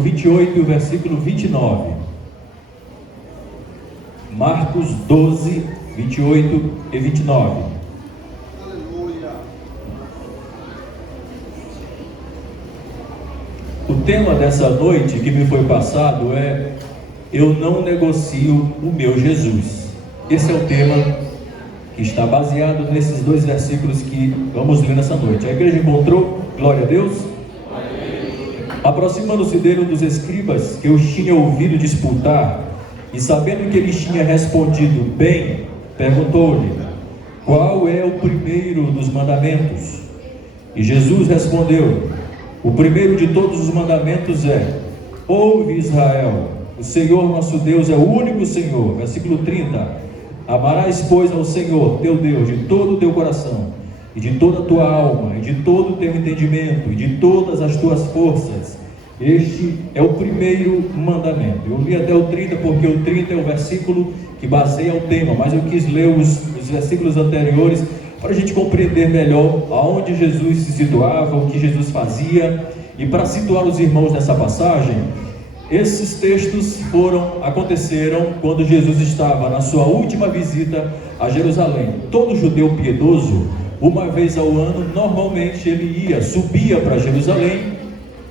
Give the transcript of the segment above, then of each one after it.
28 e o versículo 29. Marcos 12, 28 e 29. Aleluia. O tema dessa noite que me foi passado é: eu não negocio o meu Jesus. Esse é o tema que está baseado nesses dois versículos que vamos ler nessa noite. A igreja encontrou? Glória a Deus. Aproximando-se dele um dos escribas, que os tinha ouvido disputar, e sabendo que eles tinha respondido bem, perguntou-lhe: qual é o primeiro dos mandamentos? E Jesus respondeu: o primeiro de todos os mandamentos é: ouve, Israel, o Senhor nosso Deus é o único Senhor. Versículo 30: amarás, pois, ao Senhor teu Deus de todo o teu coração, e de toda a tua alma, e de todo o teu entendimento, e de todas as tuas forças. Este é o primeiro mandamento. Eu li até o 30 porque o 30 é o versículo que baseia o tema, mas eu quis ler os versículos anteriores para a gente compreender melhor aonde Jesus se situava, o que Jesus fazia. E para situar os irmãos nessa passagem, esses textos aconteceram quando Jesus estava na sua última visita a Jerusalém. Todo judeu piedoso, uma vez ao ano, normalmente ele subia para Jerusalém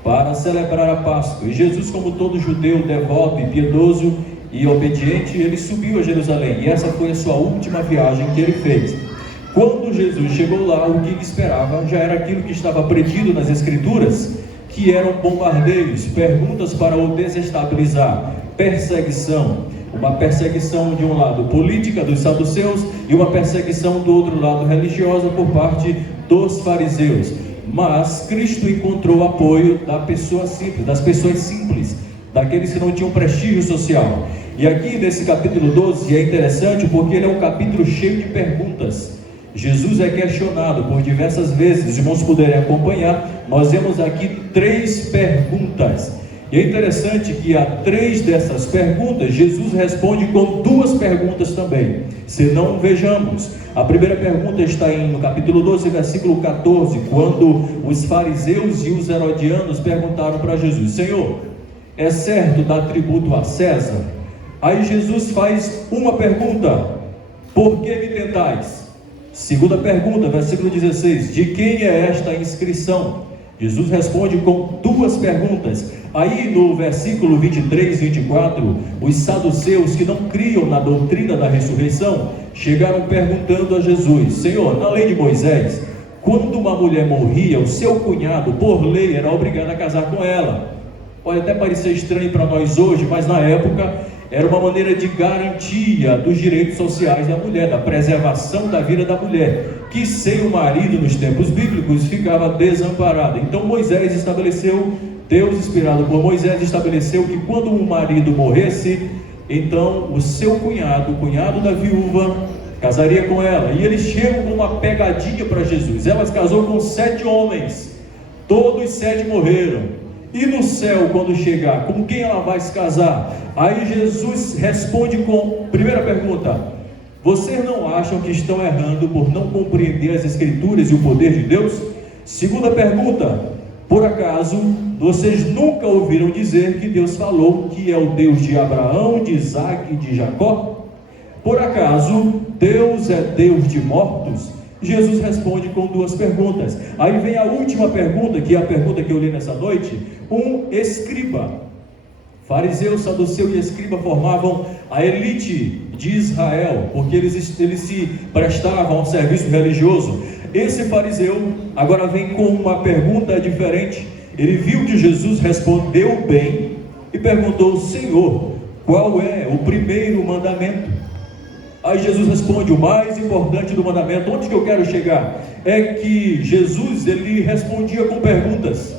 para celebrar a Páscoa. E Jesus, como todo judeu devoto e piedoso e obediente, ele subiu a Jerusalém, e essa foi a sua última viagem que ele fez. Quando Jesus chegou lá, o que ele esperava já era aquilo que estava predito nas Escrituras, que eram bombardeios, perguntas para o desestabilizar, perseguição, uma perseguição de um lado política dos saduceus e uma perseguição do outro lado religiosa por parte dos fariseus. Mas Cristo encontrou apoio das pessoas simples, daqueles que não tinham prestígio social. E aqui nesse capítulo 12 é interessante porque ele é um capítulo cheio de perguntas. Jesus é questionado por diversas vezes. Os irmãos puderem acompanhar, nós vemos aqui 3 perguntas. E é interessante que a 3 dessas perguntas, Jesus responde com 2 perguntas também. Se não, vejamos. A primeira pergunta está no capítulo 12, versículo 14, quando os fariseus e os herodianos perguntaram para Jesus: Senhor, é certo dar tributo a César? Aí Jesus faz uma pergunta: por que me tentais? Segunda pergunta, versículo 16: de quem é esta inscrição? Jesus responde com 2 perguntas. Aí no versículo 23 e 24, os saduceus, que não criam na doutrina da ressurreição, chegaram perguntando a Jesus: Senhor, na lei de Moisés, quando uma mulher morria, o seu cunhado, por lei, era obrigado a casar com ela. Pode até parecer estranho para nós hoje, mas na época era uma maneira de garantia dos direitos sociais da mulher, da preservação da vida da mulher, que sem o marido nos tempos bíblicos ficava desamparada. Então Deus, inspirado por Moisés, estabeleceu que quando um marido morresse, então o seu cunhado, o cunhado da viúva, casaria com ela. E eles chegam com uma pegadinha para Jesus. Ela casou com 7 homens, todos 7 morreram. E no céu, quando chegar, com quem ela vai se casar? Aí Jesus responde com, primeira pergunta: vocês não acham que estão errando por não compreender as Escrituras e o poder de Deus? Segunda pergunta: por acaso vocês nunca ouviram dizer que Deus falou que é o Deus de Abraão, de Isaac e de Jacó? Por acaso Deus é Deus de mortos? Jesus responde com 2 perguntas. Aí vem a última pergunta, que é a pergunta que eu li nessa noite. Um escriba, fariseu, saduceu e escriba formavam a elite de Israel, porque eles se prestavam ao serviço religioso. Esse fariseu agora vem com uma pergunta diferente. Ele viu que Jesus respondeu bem e perguntou: Senhor, qual é o primeiro mandamento? Aí Jesus responde: o mais importante do mandamento. Onde que eu quero chegar? É que Jesus, ele respondia com perguntas.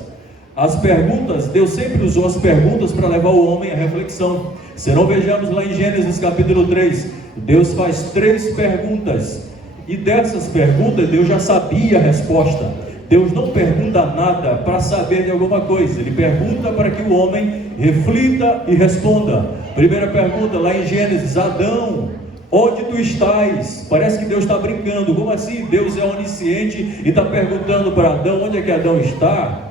As perguntas, Deus sempre usou as perguntas para levar o homem à reflexão. Se não, vejamos lá em Gênesis capítulo 3, Deus faz 3 perguntas, e dessas perguntas Deus já sabia a resposta. Deus não pergunta nada para saber de alguma coisa, Ele pergunta para que o homem reflita e responda. Primeira pergunta lá em Gênesis: Adão, onde tu estás? Parece que Deus está brincando. Como assim? Deus é onisciente e está perguntando para Adão onde é que Adão está.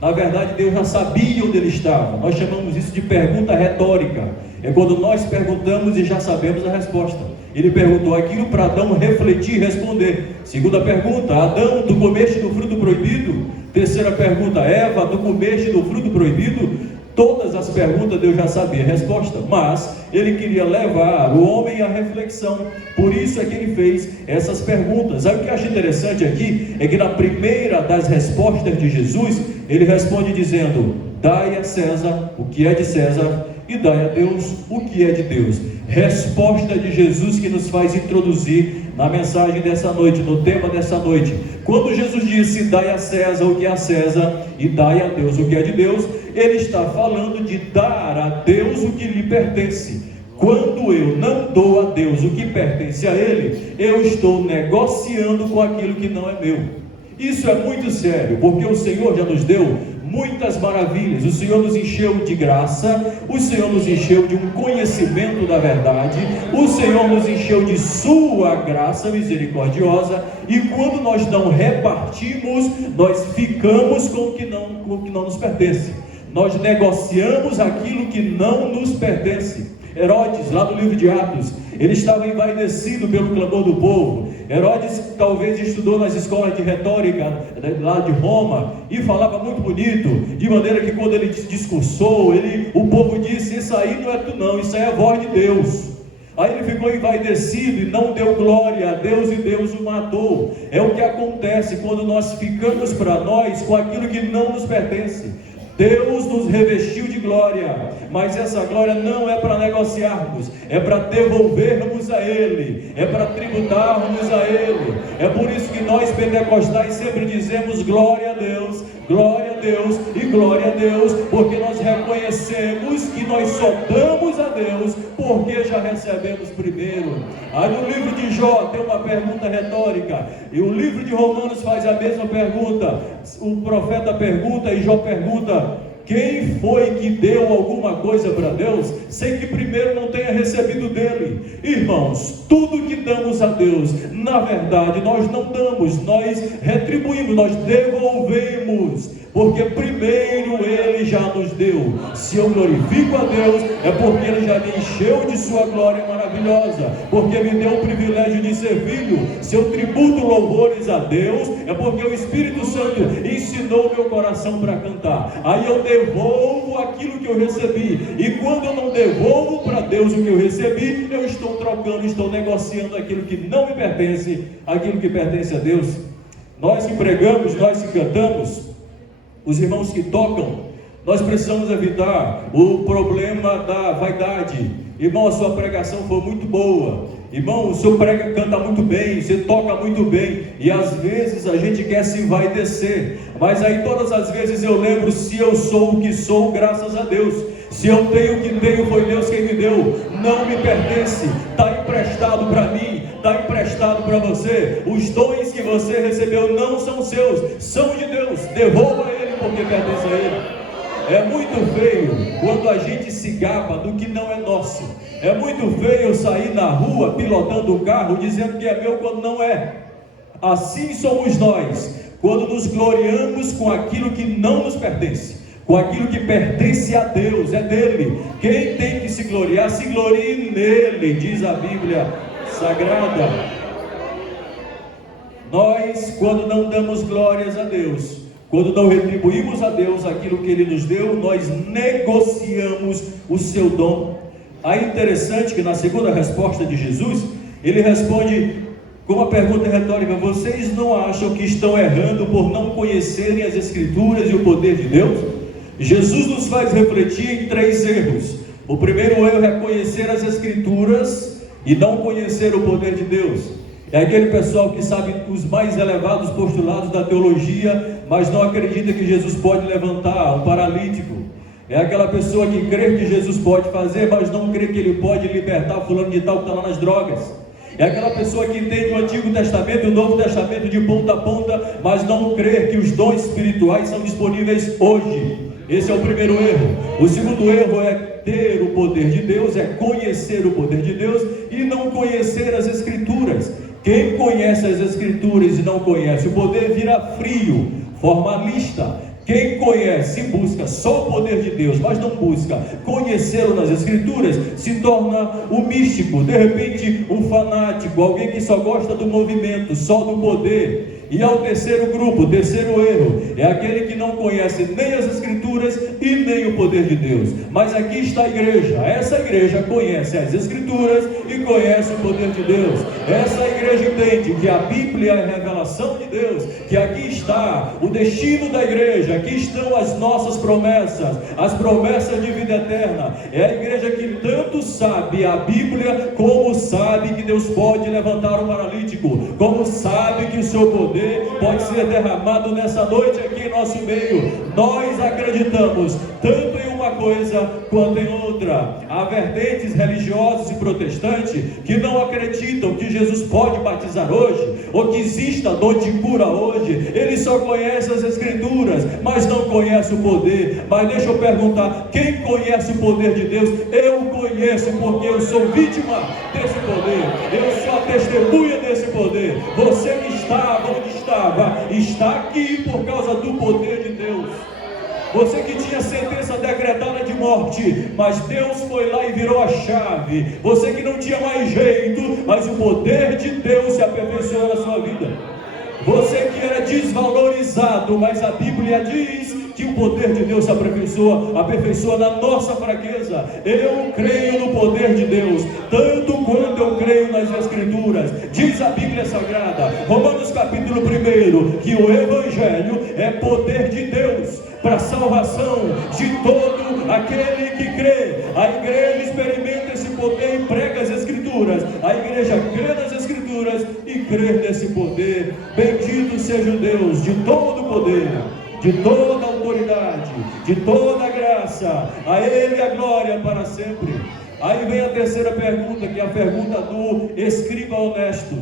Na verdade, Deus já sabia onde ele estava. Nós chamamos isso de pergunta retórica. É quando nós perguntamos e já sabemos a resposta. Ele perguntou aquilo para Adão refletir e responder. Segunda pergunta: Adão, tu comeste do fruto proibido? Terceira pergunta: Eva, tu comeste do fruto proibido? Todas as perguntas Deus já sabia a resposta, mas ele queria levar o homem à reflexão. Por isso é que ele fez essas perguntas. Aí o que eu acho interessante aqui é que na primeira das respostas de Jesus, ele responde dizendo: dai a César o que é de César e dai a Deus o que é de Deus. Resposta de Jesus que nos faz introduzir na mensagem dessa noite, no tema dessa noite. Quando Jesus disse: dai a César o que é a César e dai a Deus o que é de Deus, ele está falando de dar a Deus o que lhe pertence. Quando eu não dou a Deus o que pertence a Ele, eu estou negociando com aquilo que não é meu. Isso é muito sério, porque o Senhor já nos deu muitas maravilhas. O Senhor nos encheu de graça, o Senhor nos encheu de um conhecimento da verdade, o Senhor nos encheu de sua graça misericordiosa, e quando nós não repartimos, nós ficamos com o que não nos pertence. Nós negociamos aquilo que não nos pertence. Herodes, lá no livro de Atos, ele estava envaidecido pelo clamor do povo. Herodes talvez estudou nas escolas de retórica lá de Roma e falava muito bonito, de maneira que quando ele discursou, o povo disse: isso aí não é tu não, isso aí é a voz de Deus. Aí ele ficou envaidecido e não deu glória a Deus, e Deus o matou. É o que acontece quando nós ficamos para nós com aquilo que não nos pertence. Deus nos revestiu de glória, mas essa glória não é para negociarmos, é para devolvermos a Ele, é para tributarmos a Ele. É por isso que nós pentecostais sempre dizemos glória a Deus, glória a Deus e glória a Deus, porque nós reconhecemos que nós só damos a Deus porque já recebemos primeiro. Aí no livro de Jó tem uma pergunta retórica, e o livro de Romanos faz a mesma pergunta. O profeta pergunta e Jó pergunta: quem foi que deu alguma coisa para Deus sem que primeiro não tenha recebido dele? Irmãos, tudo que damos a Deus, na verdade nós não damos, nós retribuímos, nós devolvemos, porque primeiro Ele já nos deu. Se eu glorifico a Deus, é porque Ele já me encheu de sua glória maravilhosa, porque me deu o privilégio de ser filho. Se eu tributo louvores a Deus, é porque o Espírito Santo ensinou meu coração para cantar. Aí eu devolvo aquilo que eu recebi, e quando eu não devolvo para Deus o que eu recebi, eu estou trocando, estou negociando aquilo que não me pertence, aquilo que pertence a Deus. Nós que pregamos, nós que cantamos, os irmãos que tocam, nós precisamos evitar o problema da vaidade. Irmão, a sua pregação foi muito boa. Irmão, o senhor canta muito bem, você toca muito bem, e às vezes a gente quer se envaidecer, mas aí todas as vezes eu lembro: se eu sou o que sou, graças a Deus. Se eu tenho o que tenho, foi Deus quem me deu, não me pertence, está emprestado para mim, está emprestado para você. Os dons que você recebeu não são seus, são de Deus. Devolva a Ele, porque pertence a Ele. É muito feio quando a gente se gaba do que não é nosso. É muito feio sair na rua pilotando o carro dizendo que é meu quando não é. Assim somos nós, quando nos gloriamos com aquilo que não nos pertence, com aquilo que pertence a Deus, é dele. Quem tem que se gloriar, se glorie nele, diz a Bíblia Sagrada. Nós, quando não damos glórias a Deus, quando não retribuímos a Deus aquilo que Ele nos deu, nós negociamos o seu dom. Aí interessante que na segunda resposta de Jesus, Ele responde com uma pergunta retórica: vocês não acham que estão errando por não conhecerem as Escrituras e o poder de Deus? Jesus nos faz refletir em 3 erros. O primeiro erro é conhecer as Escrituras e não conhecer o poder de Deus. É aquele pessoal que sabe os mais elevados postulados da teologia, mas não acredita que Jesus pode levantar um paralítico. É aquela pessoa que crê que Jesus pode fazer, mas não crê que Ele pode libertar fulano de tal que está lá nas drogas. É aquela pessoa que entende o Antigo Testamento e o Novo Testamento de ponta a ponta, mas não crê que os dons espirituais são disponíveis hoje. Esse é o primeiro erro. O segundo erro é ter o poder de Deus, é conhecer o poder de Deus e não conhecer as Escrituras. Quem conhece as Escrituras e não conhece o poder vira frio, formalista, Quem conhece e busca só o poder de Deus, mas não busca conhecê-lo nas Escrituras, se torna um místico, de repente um fanático, alguém que só gosta do movimento, só do poder. E ao terceiro grupo, o terceiro erro, é aquele que não conhece nem as Escrituras e nem o poder de Deus. Mas aqui está a igreja. Essa igreja conhece as Escrituras e conhece o poder de Deus. Essa igreja entende que a Bíblia é a revelação de Deus, que aqui está o destino da igreja, aqui estão as nossas promessas, as promessas de vida eterna. É a igreja que tanto sabe a Bíblia, como sabe que Deus pode levantar um paralítico, como sabe que o seu poder pode ser derramado nessa noite aqui em nosso meio. Nós acreditamos tanto em uma coisa quanto em outra. Há vertentes religiosas e protestantes que não acreditam que Jesus pode batizar hoje, ou que exista dom de cura hoje. Eles só conhecem as Escrituras, mas não conhecem o poder. Mas deixa eu perguntar, quem conhece o poder de Deus? Eu conheço, porque eu sou vítima desse poder, eu sou a testemunha desse poder. Você que estava onde estava, está aqui por causa do poder de Deus. Você que tinha sentença decretada de morte, mas Deus foi lá e virou a chave. Você que não tinha mais jeito, mas o poder de Deus se aperfeiçoou na sua vida. Você que era desvalorizado, mas a Bíblia diz que o poder de Deus se aperfeiçoa na nossa fraqueza. Eu creio no poder de Deus, tanto quanto eu creio nas Escrituras. Diz a Bíblia Sagrada, Romanos capítulo 1, que o Evangelho é poder de Deus para a salvação de todo aquele que crê. A igreja experimenta esse poder e prega as Escrituras. A igreja crê nas Escrituras e crê nesse poder. Bendito seja o Deus de todo o poder, de toda a autoridade, de toda a graça. A Ele a glória para sempre. Aí vem a terceira pergunta, que é a pergunta do escriba honesto.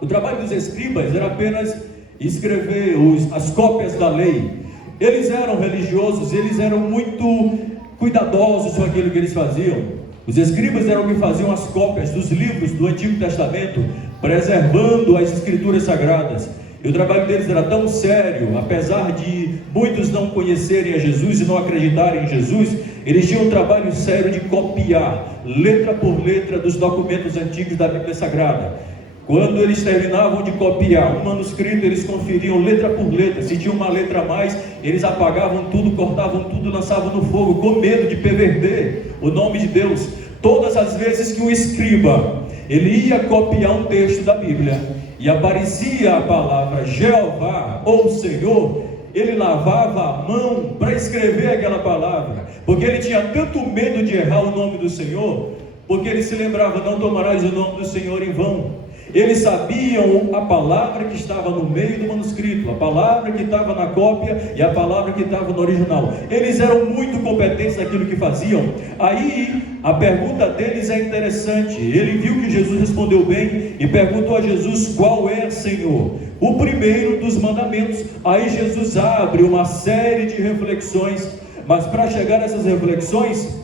O trabalho dos escribas era apenas escrever as cópias da lei. Eles eram religiosos, eles eram muito cuidadosos com aquilo que eles faziam. Os escribas eram que faziam as cópias dos livros do Antigo Testamento, preservando as Escrituras Sagradas. E o trabalho deles era tão sério, apesar de muitos não conhecerem a Jesus e não acreditarem em Jesus, eles tinham um trabalho sério de copiar, letra por letra, dos documentos antigos da Bíblia Sagrada. Quando eles terminavam de copiar um manuscrito, eles conferiam letra por letra. Se tinha uma letra a mais, eles apagavam tudo, cortavam tudo, lançavam no fogo, com medo de perverter o nome de Deus. Todas as vezes que um escriba ele ia copiar um texto da Bíblia e aparecia a palavra Jeová ou Senhor, ele lavava a mão para escrever aquela palavra, porque ele tinha tanto medo de errar o nome do Senhor, porque ele se lembrava: não tomarás o nome do Senhor em vão. Eles sabiam a palavra que estava no meio do manuscrito, a palavra que estava na cópia e a palavra que estava no original. Eles eram muito competentes naquilo que faziam. Aí a pergunta deles é interessante. Ele viu que Jesus respondeu bem e perguntou a Jesus: qual é, Senhor? O primeiro dos mandamentos. Aí Jesus abre uma série de reflexões, mas para chegar a essas reflexões,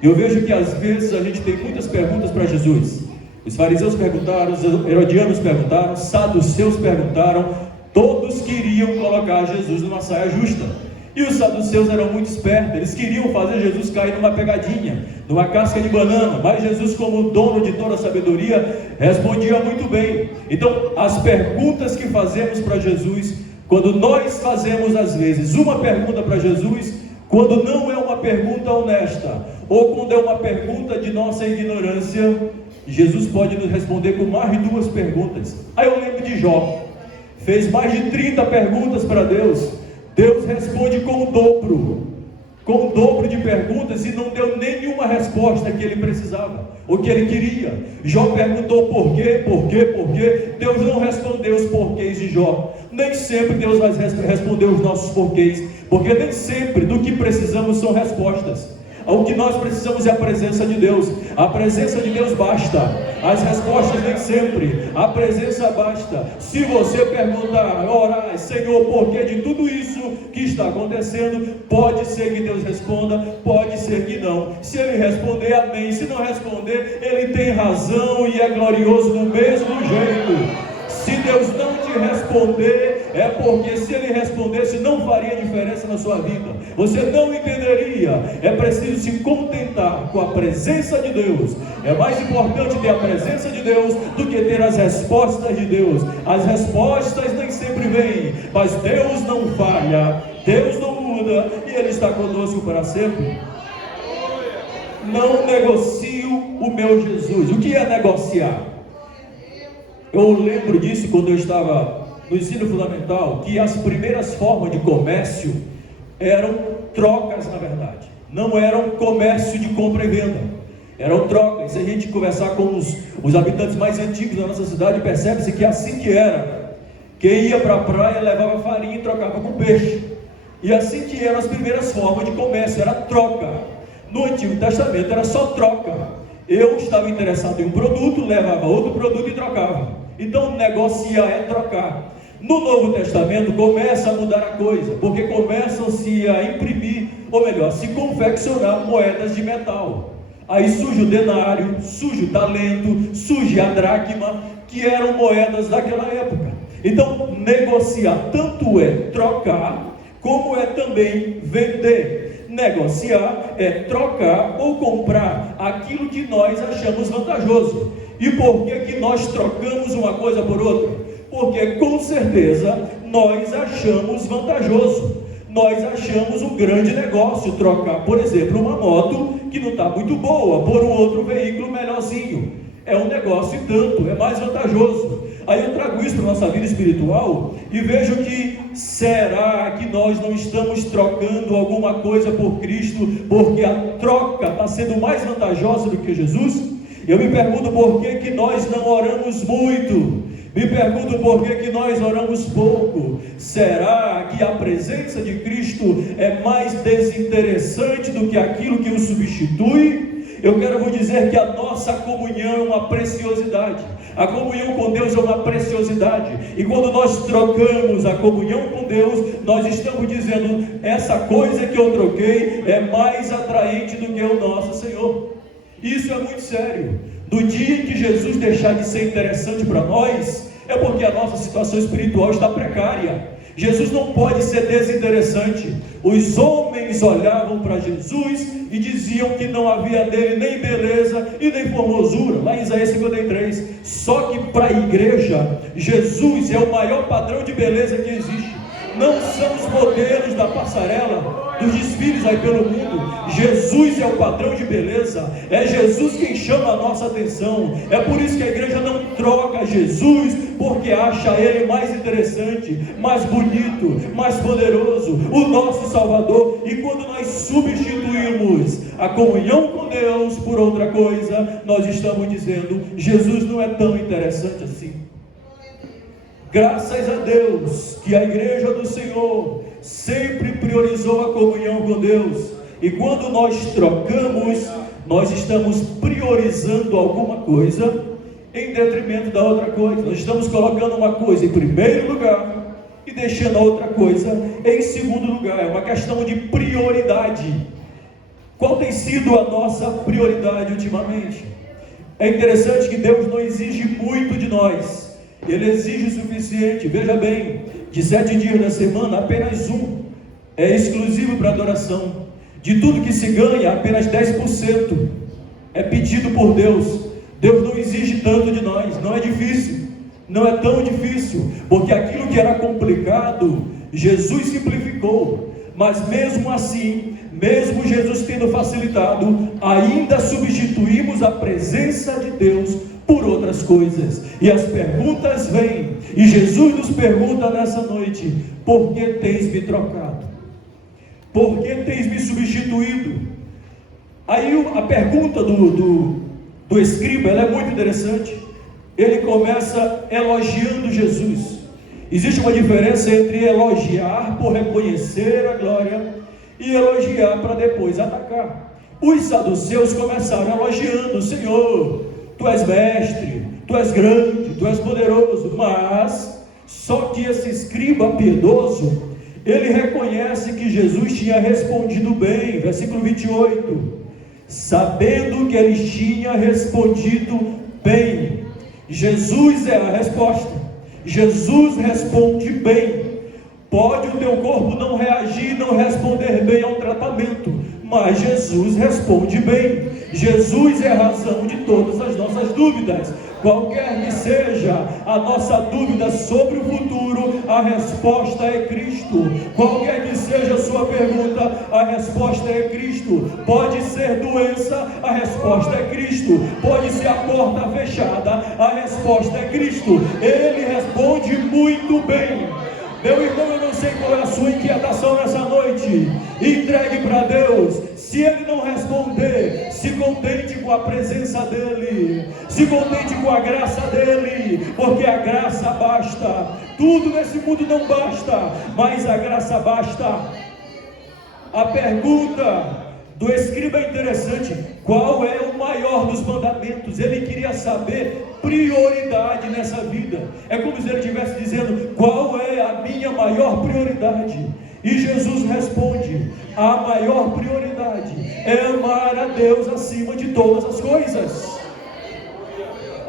eu vejo que às vezes a gente tem muitas perguntas para Jesus. Os fariseus perguntaram, os herodianos perguntaram, os saduceus perguntaram, todos queriam colocar Jesus numa saia justa. E os saduceus eram muito espertos, eles queriam fazer Jesus cair numa pegadinha, numa casca de banana, mas Jesus, como dono de toda a sabedoria, respondia muito bem. Então, as perguntas que fazemos para Jesus, quando nós fazemos às vezes uma pergunta para Jesus, quando não é uma pergunta honesta, ou quando é uma pergunta de nossa ignorância, Jesus pode nos responder com mais de 2 perguntas. Aí eu lembro de Jó, fez mais de 30 perguntas para Deus. Deus responde com o dobro de perguntas, e não deu nenhuma resposta que ele precisava, o que ele queria. Jó perguntou por quê, Deus não respondeu os porquês de Jó. Nem sempre Deus vai responder os nossos porquês, porque nem sempre do que precisamos são respostas. O que nós precisamos é a presença de Deus. A presença de Deus basta. As respostas nem sempre. A presença basta. Se você perguntar, orar, Senhor, por que de tudo isso que está acontecendo, pode ser que Deus responda, pode ser que não. Se Ele responder, amém. Se não responder, Ele tem razão e é glorioso do mesmo jeito. Se Deus não te responder, É porque se ele respondesse, não faria diferença na sua vida. Você não entenderia. É preciso se contentar com a presença de Deus. É mais importante ter a presença de Deus do que ter as respostas de Deus. As respostas nem sempre vêm, mas Deus não falha, Deus não muda, e Ele está conosco para sempre. Não negocio o meu Jesus. O que é negociar? Eu lembro disso quando eu estava no ensino fundamental, que as primeiras formas de comércio eram trocas, na verdade. Não eram comércio de compra e venda, eram trocas. Se a gente conversar com os habitantes mais antigos da nossa cidade, percebe-se que assim que era. Quem ia para a praia levava farinha e trocava com peixe. E assim que eram as primeiras formas de comércio, era troca. No Antigo Testamento era só troca. Eu estava interessado em um produto, levava outro produto e trocava. Então negociar é trocar. No Novo Testamento começa a mudar a coisa, porque começam-se a imprimir, ou melhor, se confeccionar moedas de metal. Aí surge o denário, surge o talento, surge a dracma, que eram moedas daquela época. Então negociar tanto é trocar, como é também vender. Negociar é trocar ou comprar aquilo que nós achamos vantajoso. E por que nós trocamos uma coisa por outra? Porque com certeza nós achamos vantajoso. Nós achamos um grande negócio trocar, por exemplo, uma moto que não está muito boa por um outro veículo melhorzinho. É um negócio e tanto, é mais vantajoso. Aí eu trago isso para a nossa vida espiritual e vejo que será que nós não estamos trocando alguma coisa por Cristo, porque a troca está sendo mais vantajosa do que Jesus? Eu me pergunto por que nós não oramos muito. Me pergunto por que nós oramos pouco. Será que a presença de Cristo é mais desinteressante do que aquilo que o substitui? Eu quero vos dizer que a nossa comunhão é uma preciosidade. A comunhão com Deus é uma preciosidade. E quando nós trocamos a comunhão com Deus, nós estamos dizendo: essa coisa que eu troquei é mais atraente do que o nosso Senhor. Isso é muito sério. No dia em que Jesus deixar de ser interessante para nós, é porque a nossa situação espiritual está precária. Jesus não pode ser desinteressante. Os homens olhavam para Jesus e diziam que não havia nele nem beleza e nem formosura, lá em Isaías 53. Só que para a igreja, Jesus é o maior padrão de beleza que existe. Não são os modelos da passarela, dos desfiles aí pelo mundo. Jesus é o padrão de beleza. É Jesus quem chama a nossa atenção. É por isso que a igreja não troca Jesus, porque acha ele mais interessante, mais bonito, mais poderoso, o nosso Salvador. E quando nós substituímos a comunhão com Deus por outra coisa, nós estamos dizendo: Jesus não é tão interessante assim. Graças a Deus que a igreja do Senhor sempre priorizou a comunhão com Deus. E quando nós trocamos, nós estamos priorizando alguma coisa em detrimento da outra coisa. Nós estamos colocando uma coisa em primeiro lugar e deixando a outra coisa em segundo lugar. É uma questão de prioridade. Qual tem sido a nossa prioridade ultimamente? É interessante que Deus não exige muito de nós. Ele exige o suficiente. Veja bem, de 7 dias da semana, apenas um é exclusivo para adoração. De tudo que se ganha, apenas 10% é pedido por Deus. Deus não exige tanto de nós. Não é difícil, não é tão difícil, porque aquilo que era complicado, Jesus simplificou. Mas mesmo assim, mesmo Jesus tendo facilitado, ainda substituímos a presença de Deus por outras coisas. E as perguntas vêm, e Jesus nos pergunta nessa noite: por que tens me trocado? Por que tens me substituído? Aí a pergunta do escriba, ela é muito interessante. Ele começa elogiando Jesus. Existe uma diferença entre elogiar por reconhecer a glória e elogiar para depois atacar. Os saduceus começaram elogiando: Senhor, Tu és mestre, Tu és grande, Tu és poderoso. Mas só que esse escriba piedoso, ele reconhece que Jesus tinha respondido bem. Versículo 28, sabendo que ele tinha respondido bem. Jesus é a resposta. Jesus responde bem. Pode o teu corpo não reagir, não responder bem ao tratamento, mas Jesus responde bem. Jesus é a razão de todas as nossas dúvidas. Qualquer que seja a nossa dúvida sobre o futuro, a resposta é Cristo. Qualquer que seja a sua pergunta, a resposta é Cristo. Pode ser doença, a resposta é Cristo. Pode ser a porta fechada, a resposta é Cristo. Ele responde muito bem. Meu irmão, eu não sei qual é a sua inquietação nessa noite. Entregue para Deus. Se Ele não responder, se contente com a presença dEle, se contente com a graça dEle, porque a graça basta. Tudo nesse mundo não basta, mas a graça basta. A pergunta do escriba é interessante: qual é o maior dos mandamentos? Ele queria saber prioridade nessa vida. É como se ele estivesse dizendo: qual é a minha maior prioridade? E Jesus responde: a maior prioridade é amar a Deus acima de todas as coisas.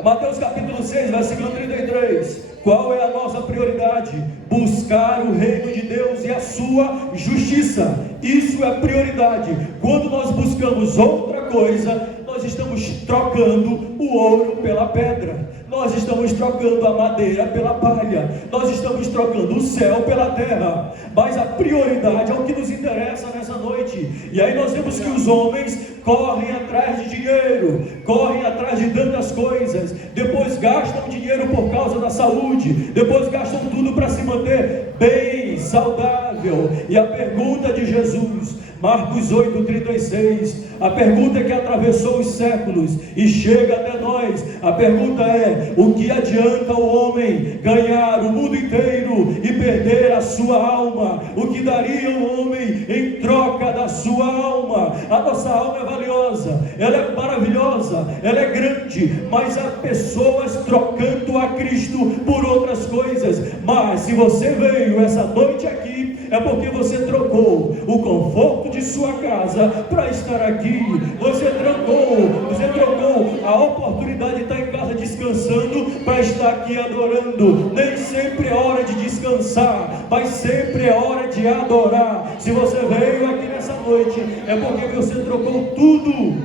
Mateus capítulo 6, versículo 33. Qual é a nossa prioridade? Buscar o reino de Deus e a sua justiça. Isso é prioridade. Quando nós buscamos outra coisa, nós estamos trocando o ouro pela pedra, nós estamos trocando a madeira pela palha, nós estamos trocando o céu pela terra. Mas a prioridade é o que nos interessa nessa noite. E aí nós vemos que os homens correm atrás de dinheiro, correm atrás de tantas coisas, depois gastam dinheiro por causa da saúde, depois gastam tudo para se manter bem, saudável. E a pergunta de Jesus, Marcos 8,36, a pergunta que atravessou os séculos e chega até nós, a pergunta é: o que adianta o homem ganhar o mundo inteiro e perder a sua alma? O que daria o homem em troca da sua alma? A nossa alma é valiosa, ela é maravilhosa, ela é grande, mas há pessoas trocando a Cristo por outras coisas. Mas se você veio essa noite aqui, é porque você trocou o conforto de sua casa para estar aqui. Você trocou a oportunidade de estar em casa descansando para estar aqui adorando. Nem sempre é hora de descansar, mas sempre é hora de adorar. Se você veio aqui nessa noite, é porque você trocou tudo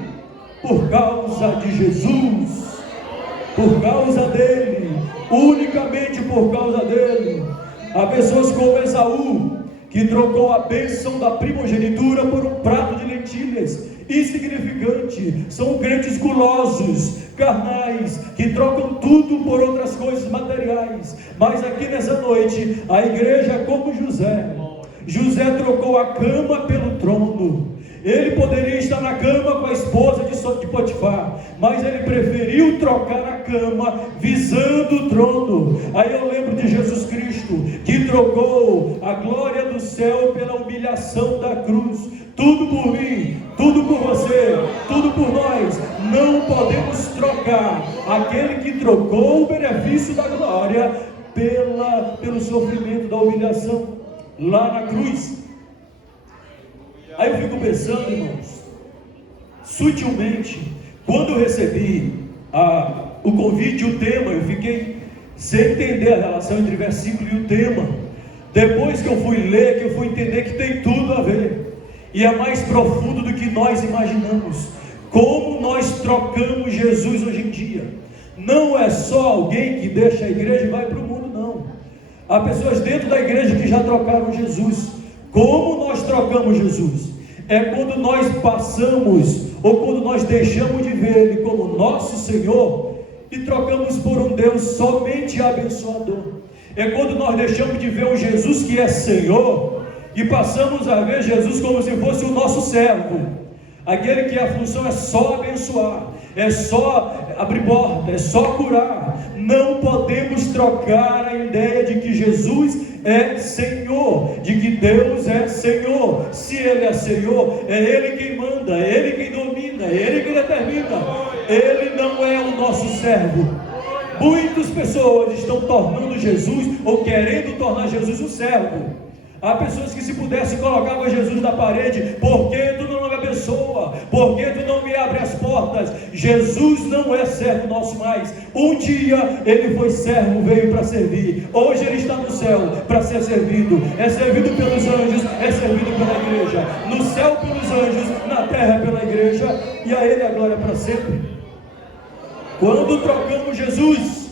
por causa de Jesus, por causa dele, unicamente por causa dele. Há pessoas como Esaú, que trocou a bênção da primogenitura por um prato de lentilhas, insignificante. São crentes gulosos, carnais, que trocam tudo por outras coisas materiais. Mas aqui nessa noite, a igreja é como José. José trocou a cama pelo trono. Ele poderia estar na cama com a esposa de Potifar, mas ele preferiu trocar a cama visando o trono. Aí eu lembro de Jesus Cristo, que trocou a glória do céu pela humilhação da cruz. Tudo por mim, tudo por você, tudo por nós. Não podemos trocar aquele que trocou o benefício da glória pelo sofrimento da humilhação lá na cruz. Aí eu fico pensando, irmãos, sutilmente, quando eu recebi o convite e o tema, eu fiquei sem entender a relação entre versículo e o tema. Depois que eu fui ler, que eu fui entender que tem tudo a ver, e é mais profundo do que nós imaginamos. Como nós trocamos Jesus hoje em dia. Não é só alguém que deixa a igreja e vai para o mundo, não. Há pessoas dentro da igreja que já trocaram Jesus. Como nós trocamos Jesus? É quando nós passamos, ou quando nós deixamos de ver Ele como nosso Senhor e trocamos por um Deus somente abençoador. É quando nós deixamos de ver o Jesus que é Senhor e passamos a ver Jesus como se fosse o nosso servo, aquele que a função é só abençoar, é só abrir porta, é só curar. Não podemos trocar a ideia de que Jesus é Senhor, de que Deus é Senhor. Se Ele é Senhor, é Ele quem manda, é Ele quem domina, é Ele quem determina. Ele não é o nosso servo. Muitas pessoas estão tornando Jesus, ou querendo tornar Jesus um servo. Há pessoas que, se pudessem, colocavam Jesus na parede: por que tu não me abençoa? Por que tu não me abre as portas? portas. Jesus não é servo nosso mais. Um dia ele foi servo, veio para servir. Hoje ele está no céu para ser servido. É servido pelos anjos, é servido pela igreja. No céu pelos anjos, na terra pela igreja. E a ele a glória para sempre. Quando trocamos Jesus,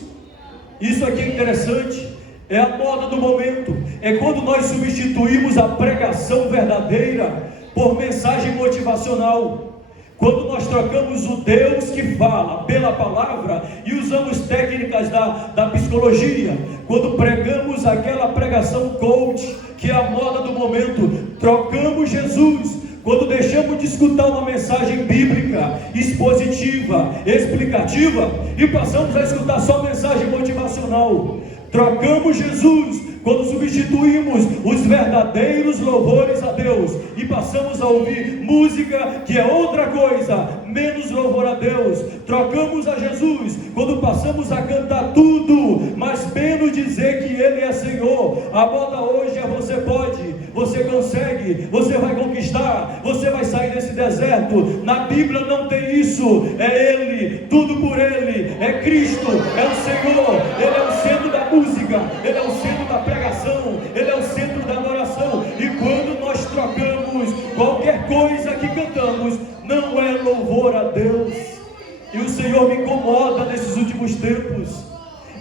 isso aqui é interessante, é a moda do momento. É quando nós substituímos a pregação verdadeira por mensagem motivacional. Quando nós trocamos o Deus que fala pela palavra e usamos técnicas da psicologia. Quando pregamos aquela pregação coach, que é a moda do momento, trocamos Jesus. Quando deixamos de escutar uma mensagem bíblica, expositiva, explicativa, e passamos a escutar só mensagem motivacional. Trocamos Jesus quando substituímos os verdadeiros louvores a Deus e passamos a ouvir música que é outra coisa, menos louvor a Deus. Trocamos a Jesus quando passamos a cantar tudo, mas menos dizer que Ele é Senhor. A moda hoje é você pode, você consegue, você vai conquistar, você vai sair desse deserto. Na Bíblia não tem isso. É Ele, tudo por Ele, é Cristo, é o Senhor. Ele é o centro da música, Ele é o centro da pregação, Ele é o centro da adoração. E quando nós trocamos qualquer coisa que cantamos, não é louvor a Deus. E o Senhor me incomoda nesses últimos tempos,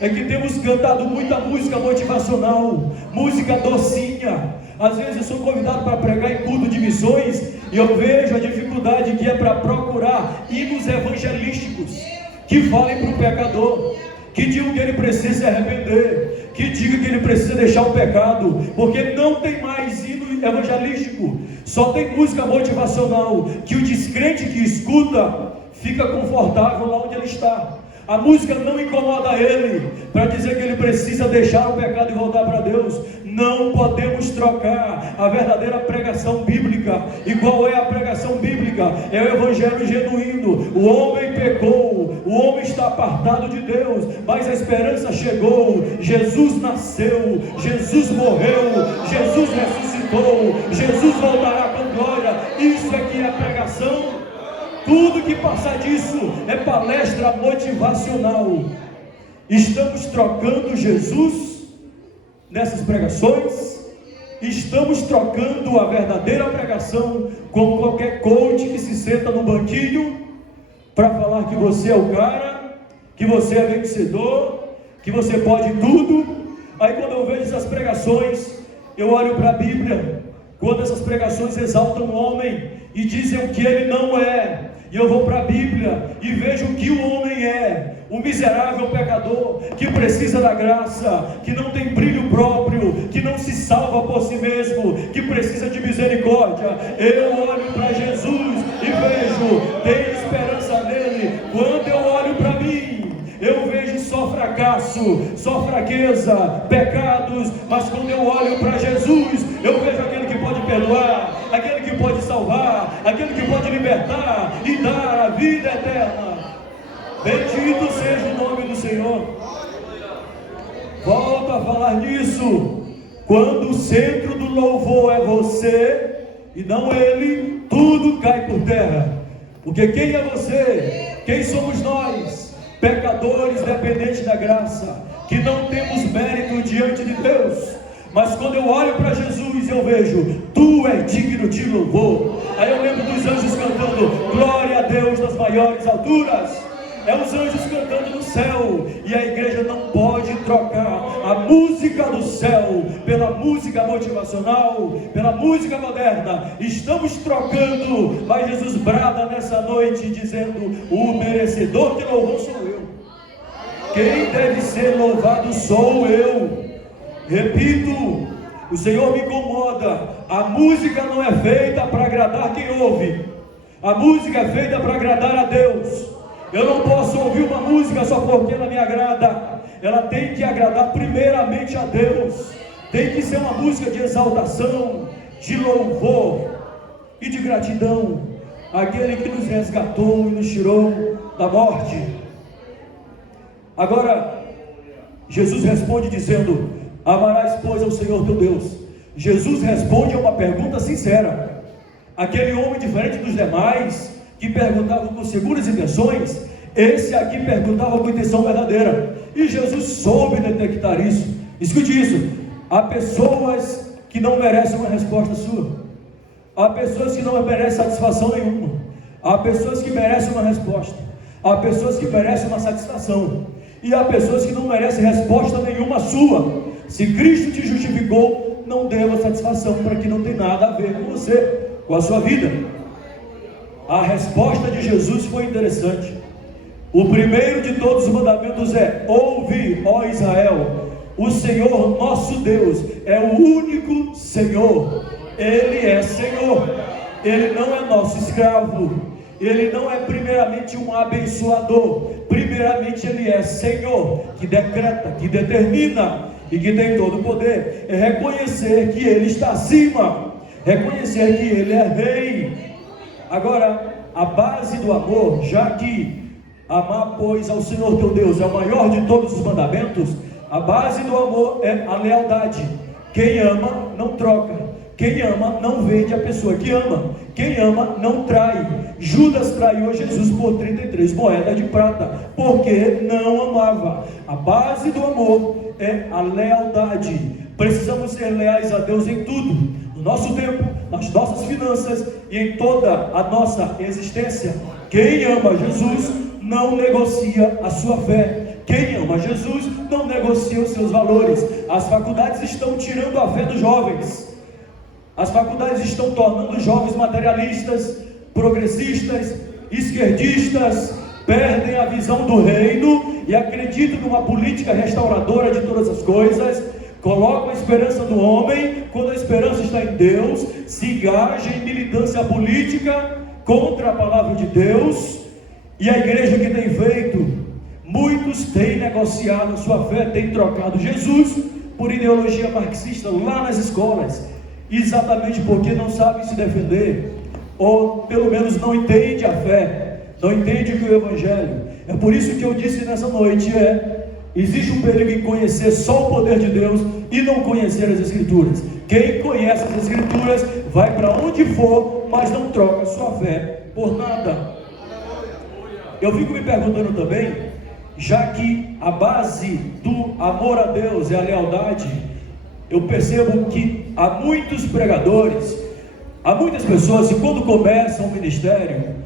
é que temos cantado muita música motivacional, música docinha. Às vezes eu sou convidado para pregar em culto de missões e eu vejo a dificuldade que é para procurar hinos evangelísticos que falem para o pecador, que digam que ele precisa se arrepender, que digam que ele precisa deixar o pecado, porque não tem mais hino evangelístico, só tem música motivacional, que o descrente que escuta fica confortável lá onde ele está. A música não incomoda ele para dizer que ele precisa deixar o pecado e voltar para Deus. Não podemos trocar a verdadeira pregação bíblica. E qual é a pregação bíblica? É o evangelho genuíno. O homem pecou, o homem está apartado de Deus, mas a esperança chegou. Jesus nasceu, Jesus morreu, Jesus ressuscitou, Jesus voltará com glória. Isso aqui é a pregação. Tudo que passar disso é palestra motivacional. Estamos trocando Jesus nessas pregações? Estamos trocando a verdadeira pregação com qualquer coach que se senta no banquinho para falar que você é o cara, que você é vencedor, que você pode tudo? Aí quando eu vejo essas pregações, eu olho para a Bíblia, quando essas pregações exaltam o homem e dizem o que ele não é, e eu vou para a Bíblia e vejo o que o homem é: um miserável pecador que precisa da graça, que não tem brilho próprio, que não se salva por si mesmo, que precisa de misericórdia. Eu olho para Jesus e vejo, tem esperança nele. Quando eu olho para mim, eu vejo só fracasso, só fraqueza, pecados. Mas quando eu olho para Jesus, eu vejo aquele que pode perdoar, aquele que pode salvar, aquele que pode libertar e dar a vida eterna. Bendito seja o nome do Senhor. Volto a falar nisso. Quando o centro do louvor é você e não ele, tudo cai por terra. Porque quem é você? Quem somos nós? Pecadores dependentes da graça, que não temos mérito diante de Deus. Mas quando eu olho para Jesus, eu vejo, tu és digno de louvor. Aí eu lembro dos anjos cantando, glória a Deus nas maiores alturas. É os anjos cantando no céu. E a igreja não pode trocar a música do céu pela música motivacional, pela música moderna. Estamos trocando, mas Jesus brada nessa noite dizendo, o merecedor de louvor sou eu. Quem deve ser louvado sou eu. Repito, o Senhor me incomoda. A música não é feita para agradar quem ouve. A música é feita para agradar a Deus. Eu não posso ouvir uma música só porque ela me agrada. Ela tem que agradar primeiramente a Deus. Tem que ser uma música de exaltação, de louvor e de gratidão àquele que nos resgatou e nos tirou da morte. Agora, Jesus responde dizendo, amarás, pois, ao Senhor teu Deus. Jesus responde a uma pergunta sincera. Aquele homem, diferente dos demais, que perguntavam com seguras intenções, esse aqui perguntava com intenção verdadeira. E Jesus soube detectar isso. Escute isso: há pessoas que não merecem uma resposta sua, há pessoas que não merecem satisfação nenhuma, há pessoas que merecem uma resposta, há pessoas que merecem uma satisfação, e há pessoas que não merecem resposta nenhuma sua. Se Cristo te justificou, não deva satisfação, para que não tem nada a ver com você, com a sua vida. A resposta de Jesus foi interessante. O primeiro de todos os mandamentos é: ouve, ó Israel, o Senhor nosso Deus é o único Senhor. Ele é Senhor, Ele não é nosso escravo, Ele não é primeiramente um abençoador, primeiramente Ele é Senhor, que decreta, que determina e que tem todo o poder. É reconhecer que Ele está acima, reconhecer que Ele é Rei. Agora, a base do amor, já que amar, pois, ao Senhor teu Deus é o maior de todos os mandamentos, a base do amor é a lealdade. Quem ama não troca, quem ama não vende a pessoa que ama, quem ama não trai. Judas traiu a Jesus por 33 moedas de prata, porque não amava. A base do amor é a lealdade. Precisamos ser leais a Deus em tudo, no nosso tempo, nas nossas finanças e em toda a nossa existência. Quem ama Jesus não negocia a sua fé. Quem ama Jesus não negocia os seus valores. As faculdades estão tirando a fé dos jovens. As faculdades estão tornando os jovens materialistas, progressistas, esquerdistas, perdem a visão do reino e acreditam numa política restauradora de todas as coisas, colocam a esperança no homem, quando a esperança está em Deus, se engajam em militância política contra a palavra de Deus. E a igreja que tem feito? Muitos têm negociado a sua fé, têm trocado Jesus por ideologia marxista lá nas escolas, exatamente porque não sabem se defender, ou pelo menos não entende a fé, não entende o que é o Evangelho. É por isso que eu disse nessa noite, existe um perigo em conhecer só o poder de Deus e não conhecer as Escrituras. Quem conhece as Escrituras vai para onde for, mas não troca a sua fé por nada. Eu fico me perguntando também, já que a base do amor a Deus é a lealdade, eu percebo que há muitos pregadores, há muitas pessoas que quando começam o ministério,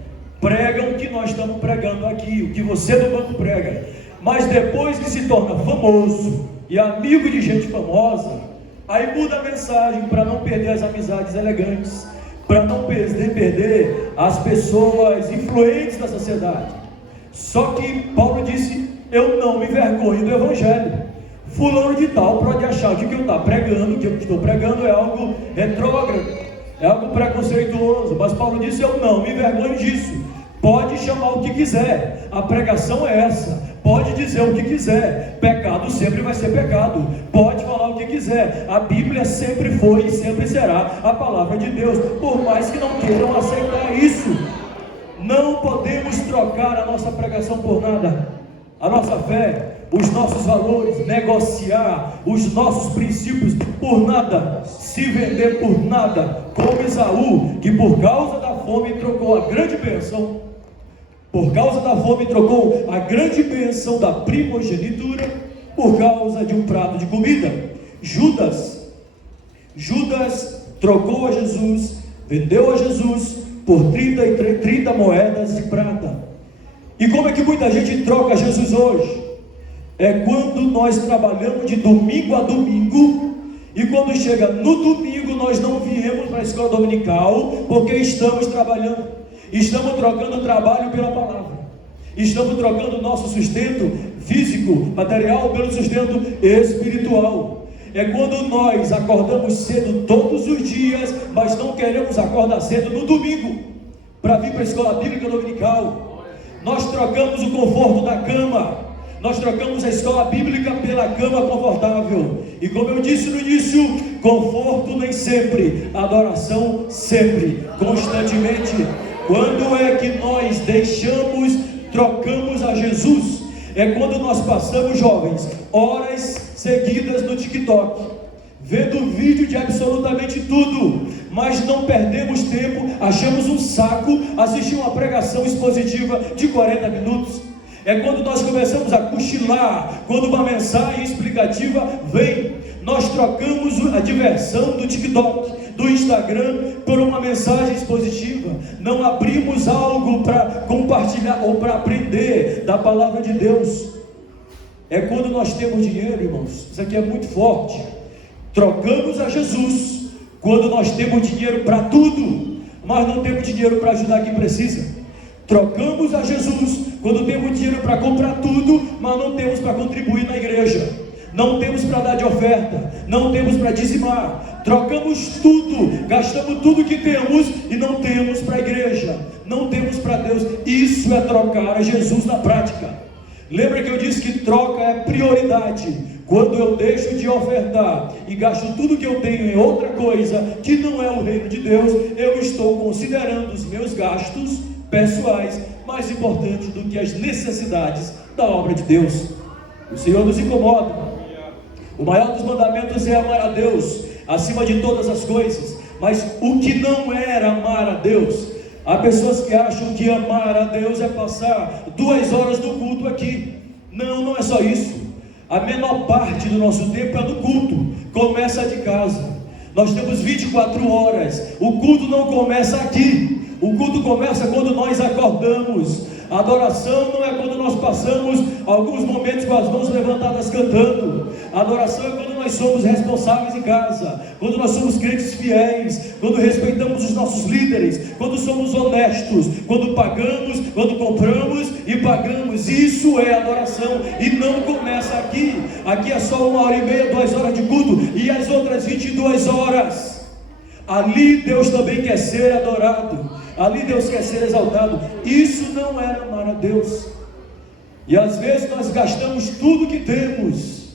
pregam o que nós estamos pregando aqui, o que você do banco prega, mas depois que se torna famoso e amigo de gente famosa, aí muda a mensagem para não perder as amizades elegantes, para não perder as pessoas influentes da sociedade. Só que Paulo disse: eu não me envergonho do Evangelho. Fulano de tal pode achar que o que eu estou pregando é algo retrógrado, é algo preconceituoso, mas Paulo disse: eu não me envergonho disso. Pode chamar o que quiser, a pregação é essa, pode dizer o que quiser, pecado sempre vai ser pecado, pode falar o que quiser, a Bíblia sempre foi e sempre será a palavra de Deus, por mais que não queiram aceitar isso. Não podemos trocar a nossa pregação por nada, a nossa fé, os nossos valores, negociar os nossos princípios por nada, se vender por nada, como Esaú, que por causa da fome trocou a grande bênção, da primogenitura, por causa de um prato de comida. Judas trocou a Jesus, vendeu a Jesus por 30 moedas de prata. E como é que muita gente troca Jesus hoje? É quando nós trabalhamos de domingo a domingo, e quando chega no domingo nós não viemos para a escola dominical, porque estamos trabalhando, estamos trocando o trabalho pela palavra, estamos trocando o nosso sustento físico, material, pelo sustento espiritual. É quando nós acordamos cedo todos os dias, mas não queremos acordar cedo no domingo para vir para a escola bíblica dominical. Nós trocamos o conforto da cama, nós trocamos a escola bíblica pela cama confortável. E como eu disse no início, conforto nem sempre, adoração sempre, constantemente. Quando é que nós trocamos a Jesus? É quando nós passamos, jovens, horas seguidas no TikTok, vendo vídeo de absolutamente tudo, mas não perdemos tempo, achamos um saco assistir uma pregação expositiva de 40 minutos. É quando nós começamos a cochilar, quando uma mensagem explicativa vem. Nós trocamos a diversão do TikTok, do Instagram, por uma mensagem expositiva. Não abrimos algo para compartilhar ou para aprender da palavra de Deus. É quando nós temos dinheiro, irmãos, isso aqui é muito forte. Trocamos a Jesus quando nós temos dinheiro para tudo, mas não temos dinheiro para ajudar quem precisa. Trocamos a Jesus quando temos dinheiro para comprar tudo, mas não temos para contribuir na igreja, não temos para dar de oferta, não temos para dizimar. Trocamos tudo, gastamos tudo que temos e não temos para a igreja, não temos para Deus. Isso é trocar a Jesus na prática. Lembra que eu disse que troca é prioridade? Quando eu deixo de ofertar e gasto tudo que eu tenho em outra coisa que não é o reino de Deus, eu estou considerando os meus gastos pessoais mais importantes do que as necessidades da obra de Deus. O Senhor nos incomoda. O maior dos mandamentos é amar a Deus acima de todas as coisas. Mas o que não era amar a Deus? Há pessoas que acham que amar a Deus é passar 2 horas do culto aqui. Não, não é só isso. A menor parte do nosso tempo é no culto. Começa de casa. Nós temos 24 horas. O culto não começa aqui. O culto começa quando nós acordamos. A adoração não é quando nós passamos alguns momentos com as mãos levantadas cantando. A adoração é quando nós somos responsáveis em casa, quando nós somos crentes fiéis, quando respeitamos os nossos líderes, quando somos honestos, quando pagamos, quando compramos e pagamos. Isso é adoração e não começa aqui. Aqui é só 1h30, 2 horas de culto e as outras 22 horas. Ali Deus também quer ser adorado. Ali Deus quer ser exaltado. Isso não é amar a Deus. E às vezes nós gastamos tudo que temos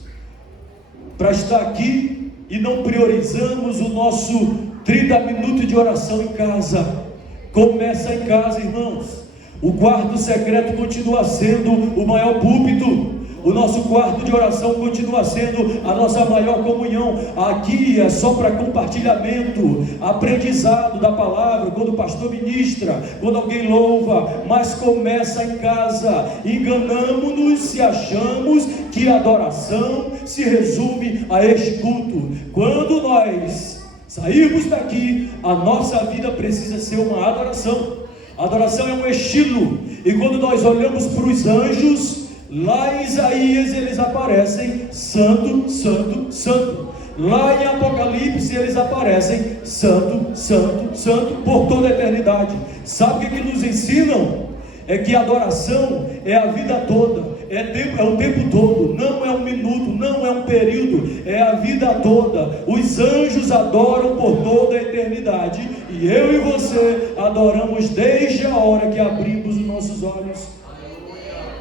para estar aqui e não priorizamos o nosso 30 minutos de oração em casa. Começa em casa, irmãos. O quarto secreto continua sendo o maior púlpito. O nosso quarto de oração continua sendo a nossa maior comunhão. Aqui é só para compartilhamento, aprendizado da palavra, quando o pastor ministra, quando alguém louva, mas começa em casa. Enganamos-nos se achamos que a adoração se resume a este culto. Quando nós sairmos daqui, a nossa vida precisa ser uma adoração. A adoração é um estilo, e quando nós olhamos para os anjos, lá em Isaías eles aparecem santo, santo, santo. Lá em Apocalipse eles aparecem santo, santo, santo por toda a eternidade. Sabe o que nos ensinam? É que a adoração é a vida toda, é o tempo todo, não é um minuto, não é um período, é a vida toda. Os anjos adoram por toda a eternidade, e eu e você adoramos desde a hora que abrimos os nossos olhos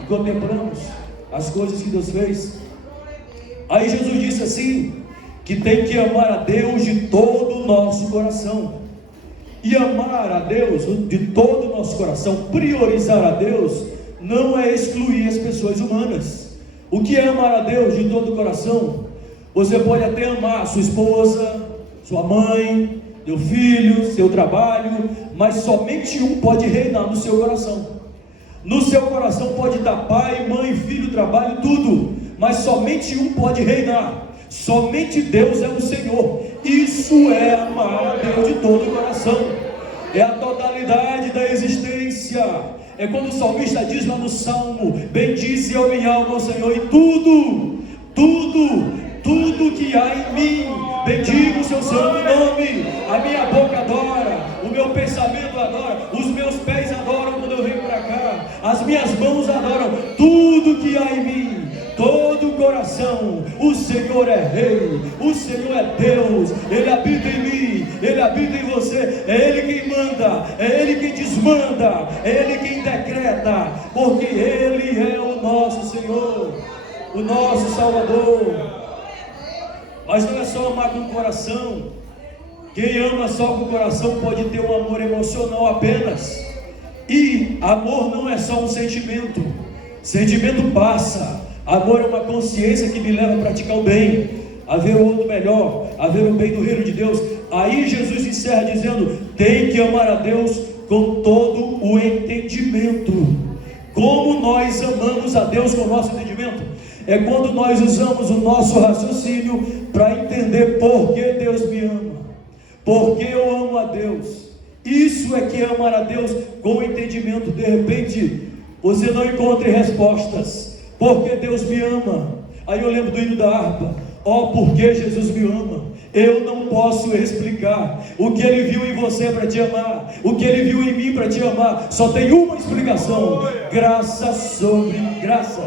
e contemplamos as coisas que Deus fez. Aí Jesus disse assim, que tem que amar a Deus de todo o nosso coração. E amar a Deus de todo o nosso coração, priorizar a Deus, não é excluir as pessoas humanas. O que é amar a Deus de todo o coração? Você pode até amar sua esposa, sua mãe, seu filho, seu trabalho, mas somente um pode reinar no seu coração. No seu coração pode estar pai, mãe, filho, trabalho, tudo, mas somente um pode reinar. Somente Deus é o Senhor. Isso é amar a Deus de todo o coração. É a totalidade da existência. É quando o salmista diz lá no Salmo: bendize a minha alma ao Senhor, e tudo que há em mim, bendiga o seu santo nome. A minha boca adora, o meu pensamento adora, os meus pés adoram quando eu venho para cá, as minhas mãos adoram, tudo que há em mim, todo o coração. O Senhor é Rei, o Senhor é Deus, Ele habita em mim, Ele habita em você. É Ele quem manda, é Ele quem desmanda, é Ele quem decreta, porque Ele é o nosso Senhor, o nosso Salvador. Mas não é só amar com o coração. Quem ama só com o coração pode ter um amor emocional apenas. E amor não é só um sentimento. Sentimento passa. Amor é uma consciência que me leva a praticar o bem, a ver o outro melhor, a ver o bem do reino de Deus. Aí Jesus encerra dizendo: tem que amar a Deus com todo o entendimento. Como nós amamos a Deus com o nosso entendimento? É quando nós usamos o nosso raciocínio para entender por que Deus me ama, por que eu amo a Deus. Isso é que é amar a Deus com entendimento. De repente você não encontra respostas, porque Deus me ama. Aí eu lembro do hino da harpa: ó, porque Jesus me ama. Eu não posso explicar o que Ele viu em você para te amar, o que Ele viu em mim para te amar. Só tem uma explicação: graça sobre graça.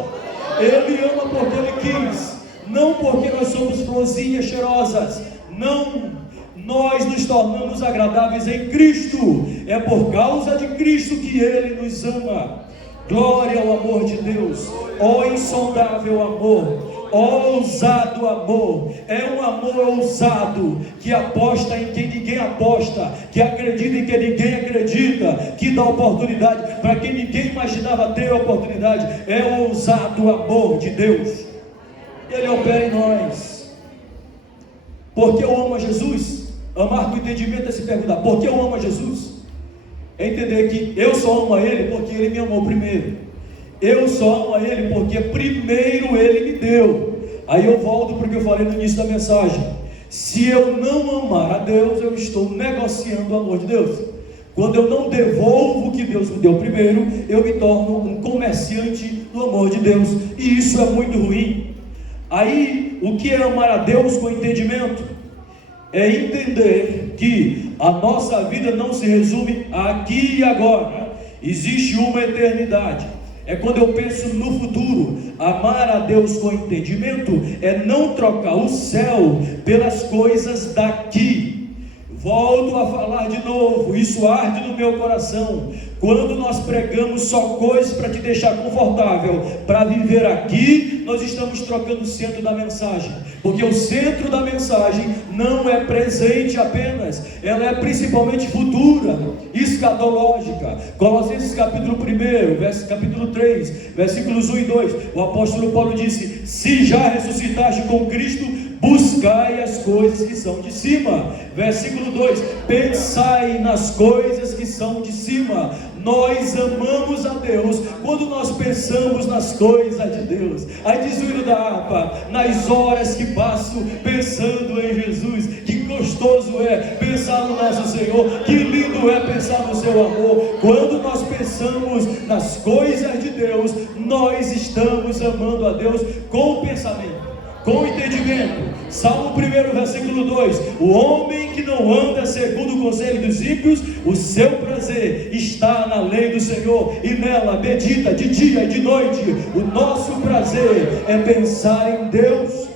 Ele ama porque Ele quis, não porque nós somos florzinhas cheirosas. Não, nós nos tornamos agradáveis em Cristo. É por causa de Cristo que Ele nos ama. Glória ao amor de Deus, ó insondável amor, ó ousado amor. É um amor ousado, que aposta em quem ninguém aposta, que acredita em quem ninguém acredita, que dá oportunidade para quem ninguém imaginava ter oportunidade. É o ousado amor de Deus. Ele opera em nós. Por que eu amo a Jesus? Amar com entendimento é se perguntar: por que eu amo a Jesus? É entender que eu só amo a Ele porque Ele me amou primeiro. Eu só amo a Ele porque primeiro Ele me deu. Aí eu volto para o que eu falei no início da mensagem: se eu não amar a Deus, eu estou negociando o amor de Deus. Quando eu não devolvo o que Deus me deu primeiro, eu me torno um comerciante do amor de Deus, e isso é muito ruim. Aí, o que é amar a Deus com entendimento? É entender que a nossa vida não se resume aqui e agora. Existe uma eternidade. É quando eu penso no futuro. Amar a Deus com entendimento é não trocar o céu pelas coisas daqui. Volto a falar de novo, isso arde no meu coração. Quando nós pregamos só coisas para te deixar confortável, para viver aqui, nós estamos trocando o centro da mensagem. Porque o centro da mensagem não é presente apenas, ela é principalmente futura, escatológica. Colossenses capítulo 1, capítulo 3, versículos 1 e 2, o apóstolo Paulo disse: se já ressuscitaste com Cristo, buscai as coisas que são de cima. Versículo 2: pensai nas coisas que são de cima. Nós amamos a Deus quando nós pensamos nas coisas de Deus. Aí diz o hino da harpa: nas horas que passo pensando em Jesus. Que gostoso é pensar no nosso Senhor, que lindo é pensar no seu amor. Quando nós pensamos nas coisas de Deus, nós estamos amando a Deus com o pensamento, com entendimento. Salmo 1, versículo 2: o homem que não anda segundo o conselho dos ímpios, o seu prazer está na lei do Senhor, e nela medita de dia e de noite. O nosso prazer é pensar em Deus,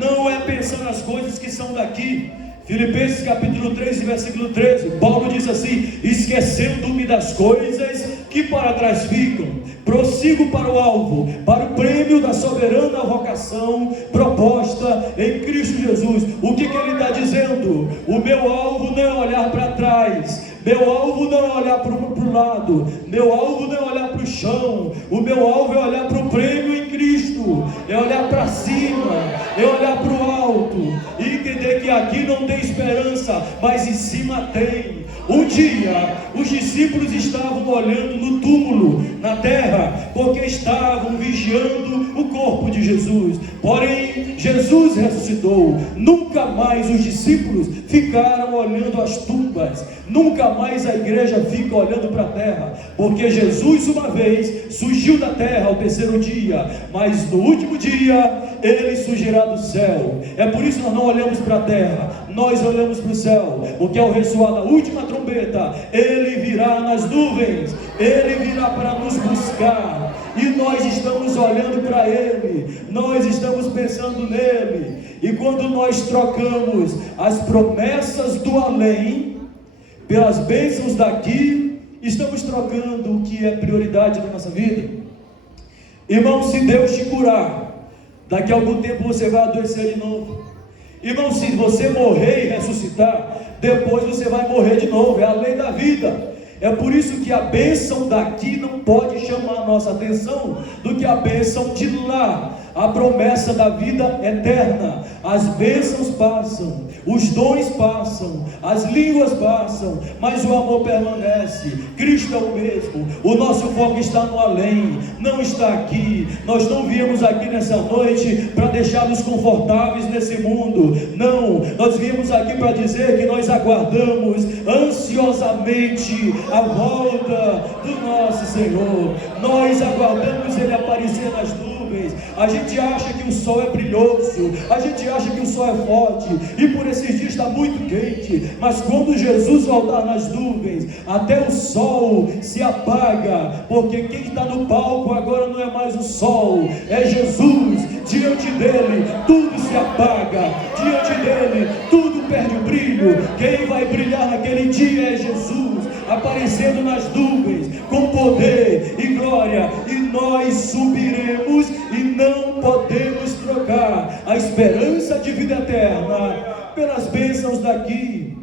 não é pensar nas coisas que são daqui. Filipenses capítulo 3, versículo 13, Paulo diz assim: esquecendo-me das coisas que para trás ficam, prossigo para o alvo, para o prêmio da soberana vocação proposta em Cristo Jesus. O que ele está dizendo? O meu alvo não é olhar para trás, meu alvo não é olhar para o lado, meu alvo não é olhar para o chão, o meu alvo é olhar para o prêmio em Cristo, é olhar para cima, é olhar para o alto, e entender que aqui não tem esperança, mas em cima tem. Um dia, os discípulos estavam olhando no túmulo, na terra, porque estavam vigiando o corpo de Jesus. Porém, Jesus ressuscitou. Nunca mais os discípulos ficaram olhando as tumbas. Nunca mais a igreja fica olhando para a terra, porque Jesus uma vez surgiu da terra ao terceiro dia, mas no último dia Ele surgirá do céu. É por isso que nós não olhamos para a terra, nós olhamos para o céu, porque ao ressoar da última trombeta, Ele virá nas nuvens, Ele virá para nos buscar, e nós estamos olhando para Ele, nós estamos pensando nele. E quando nós trocamos as promessas do além pelas bênçãos daqui, estamos trocando o que é prioridade na nossa vida. Irmão, se Deus te curar, daqui a algum tempo você vai adoecer de novo. Irmão, se você morrer e ressuscitar, depois você vai morrer de novo. É a lei da vida, É por isso que a bênção daqui não pode chamar a nossa atenção do que a bênção de lá. A promessa da vida eterna, as bênçãos passam, os dons passam, as línguas passam, mas o amor permanece. Cristo é o mesmo. O nosso foco está no além, não está aqui. Nós não viemos aqui nessa noite para deixá-los confortáveis nesse mundo, não. Nós viemos aqui para dizer que nós aguardamos ansiosamente a volta do nosso Senhor. Nós aguardamos Ele aparecer nas nuvens. A gente acha que o sol é brilhoso, a gente acha que o sol é forte, e por esses dias está muito quente, mas quando Jesus voltar nas nuvens, até o sol se apaga, porque quem está no palco agora não é mais o sol, é Jesus. Diante dele tudo se apaga, diante dele tudo perde o brilho. Quem vai brilhar naquele dia é Jesus, aparecendo nas nuvens com poder e glória, e nós subiremos e não podemos trocar a esperança de vida eterna pelas bênçãos daqui,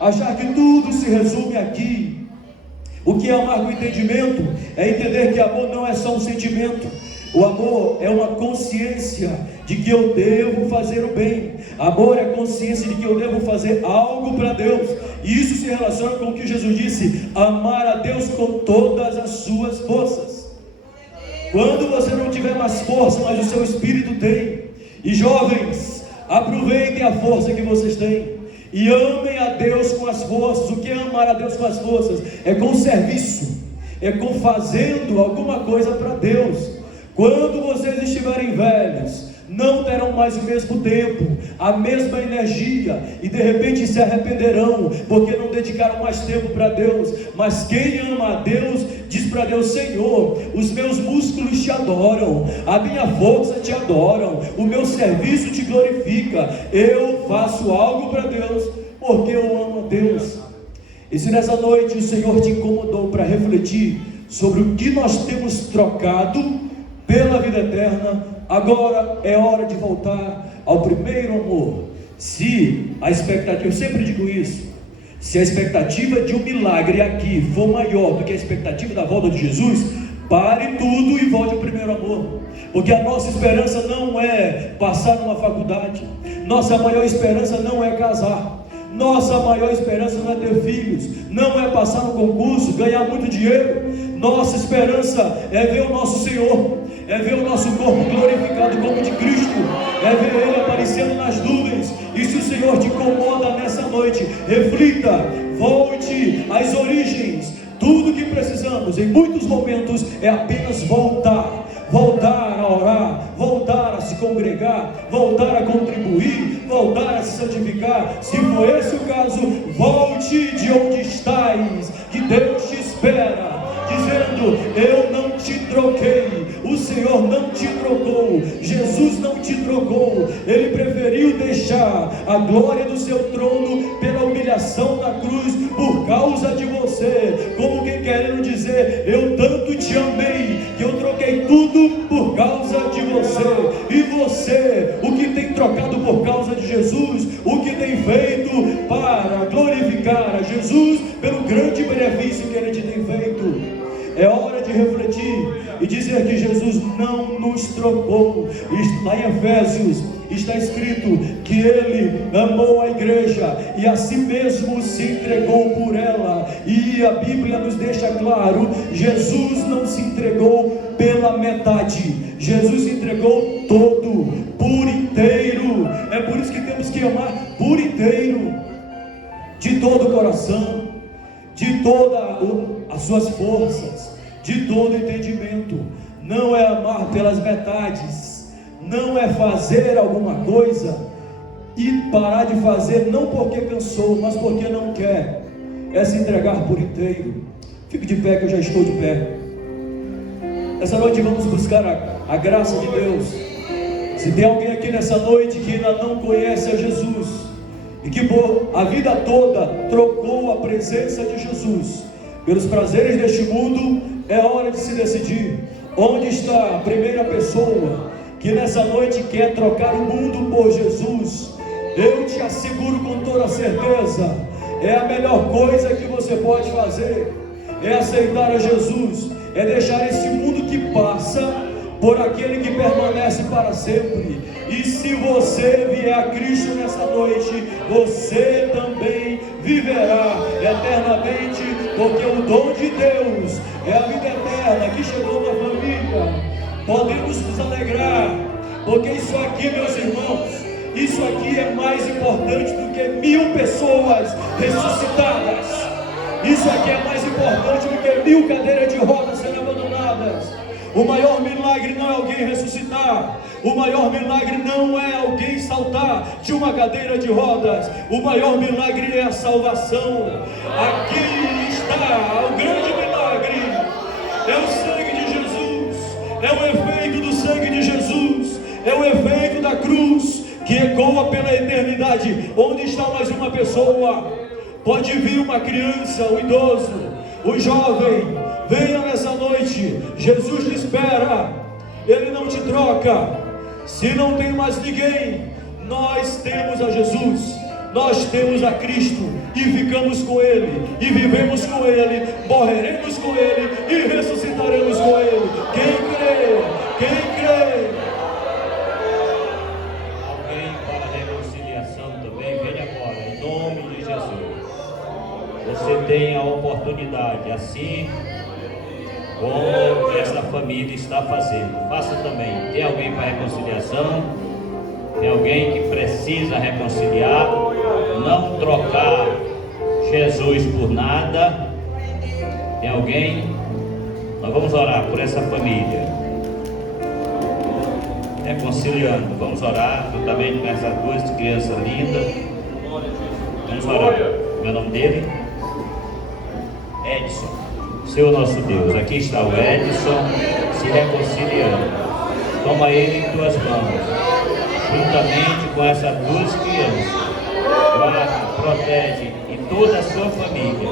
achar que tudo se resume aqui. O que é amar com entendimento é entender que amor não é só um sentimento. O amor é uma consciência de que eu devo fazer o bem. Amor é consciência de que eu devo fazer algo para Deus. E isso se relaciona com o que Jesus disse: amar a Deus com todas as suas forças. Quando você não tiver mais força, mas o seu espírito tem. E jovens, aproveitem a força que vocês têm e amem a Deus com as forças. O que é amar a Deus com as forças? É com serviço, é com fazendo alguma coisa para Deus. Quando vocês estiverem velhos, não terão mais o mesmo tempo, a mesma energia, e de repente se arrependerão, porque não dedicaram mais tempo para Deus. Mas quem ama a Deus, diz para Deus: Senhor, os meus músculos te adoram, a minha força te adoram, o meu serviço te glorifica, eu faço algo para Deus, porque eu amo a Deus. E se nessa noite o Senhor te incomodou para refletir sobre o que nós temos trocado pela vida eterna, agora é hora de voltar ao primeiro amor. Se a expectativa, eu sempre digo isso, se a expectativa de um milagre aqui for maior do que a expectativa da volta de Jesus, pare tudo e volte ao primeiro amor. Porque a nossa esperança não é passar numa faculdade, nossa maior esperança não é casar, nossa maior esperança não é ter filhos, não é passar no concurso, ganhar muito dinheiro. Nossa esperança é ver o nosso Senhor, é ver o nosso corpo glorificado como de Cristo, é ver Ele aparecendo nas nuvens. E se o Senhor te incomoda nessa noite, reflita, volte às origens. Tudo que precisamos em muitos momentos é apenas voltar a orar, voltar a se congregar, voltar a contribuir, voltar a se santificar. Se for esse o caso, volte de onde estás, que Deus te espera, dizendo: eu não te troquei, o Senhor não te trocou, Jesus não te trocou. Ele preferiu deixar a glória do seu trono pela humilhação da cruz por causa de você, como quem querendo dizer: eu tanto te amei que eu troquei tudo por causa de você. E você, o que tem trocado por causa de Jesus? O que tem feito para glorificar a Jesus pelo grande benefício que Ele te tem feito? É hora de refletir e dizer que Jesus não nos trocou. Lá em Efésios está escrito que Ele amou a igreja e a si mesmo se entregou por ela. E a Bíblia nos deixa claro: Jesus não se entregou pela metade, Jesus se entregou todo, por inteiro. É por isso que temos que amar por inteiro, de todo o coração, de todas as suas forças, de todo o entendimento. Não é amar pelas metades, não é fazer alguma coisa e parar de fazer, não porque cansou, mas porque não quer. É se entregar por inteiro. Fique de pé, que eu já estou de pé. Essa noite vamos buscar a graça de Deus. Se tem alguém aqui nessa noite que ainda não conhece a Jesus, e que por a vida toda trocou a presença de Jesus pelos prazeres deste mundo, é hora de se decidir. Onde está a primeira pessoa que nessa noite quer trocar o mundo por Jesus? Eu te asseguro com toda certeza, é a melhor coisa que você pode fazer. é aceitar a Jesus, é deixar esse mundo que passa por aquele que permanece para sempre. E se você vier a Cristo nessa noite, você também viverá eternamente, porque o dom de Deus é a vida eterna que chegou na família. Podemos nos alegrar, porque isso aqui, meus irmãos, isso aqui é mais importante do que 1000 pessoas ressuscitadas. Isso aqui é mais importante do que 1000 cadeiras de rodas sendo abandonadas. O maior milagre não é alguém ressuscitar. O maior milagre não é alguém saltar de uma cadeira de rodas. O maior milagre é a salvação. Aqui está o grande milagre. É o sangue de Jesus. É o efeito do sangue de Jesus. É o efeito da cruz que ecoa pela eternidade. Onde está mais uma pessoa? Pode vir uma criança, o idoso, o jovem. Venha nessa noite, Jesus te espera, Ele não te troca. Se não tem mais ninguém, nós temos a Jesus, nós temos a Cristo, e ficamos com Ele, e vivemos com Ele, morreremos com Ele, e ressuscitaremos com Ele. Quem crê? Quem crê? Alguém para a reconciliação também, venha agora, em nome de Jesus. Você tem a oportunidade, assim como essa família está fazendo, faça também. Tem alguém para reconciliação? Tem alguém que precisa reconciliar? Não trocar Jesus por nada? Tem alguém? Nós vamos orar por essa família, reconciliando. Vamos orar juntamente com essas 2 crianças lindas. Vamos orar. Meu nome dele? Edson. Senhor nosso Deus, aqui está o Edson se reconciliando. Toma ele em tuas mãos, juntamente com essas 2 crianças. Guarda, protege e toda a sua família.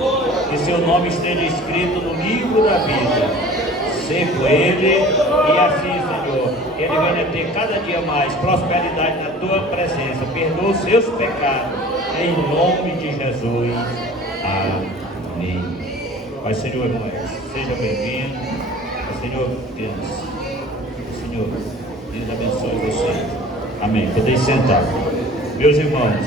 Que seu nome esteja escrito no livro da vida. Ser com ele e assim, Senhor, ele venha ter cada dia mais prosperidade na tua presença. Perdoa os seus pecados. Em nome de Jesus. Amém. Pai, Senhor, irmão, seja bem-vindo. Senhor, criança. Senhor, Deus abençoe você. Amém. Podem sentar. Meus irmãos,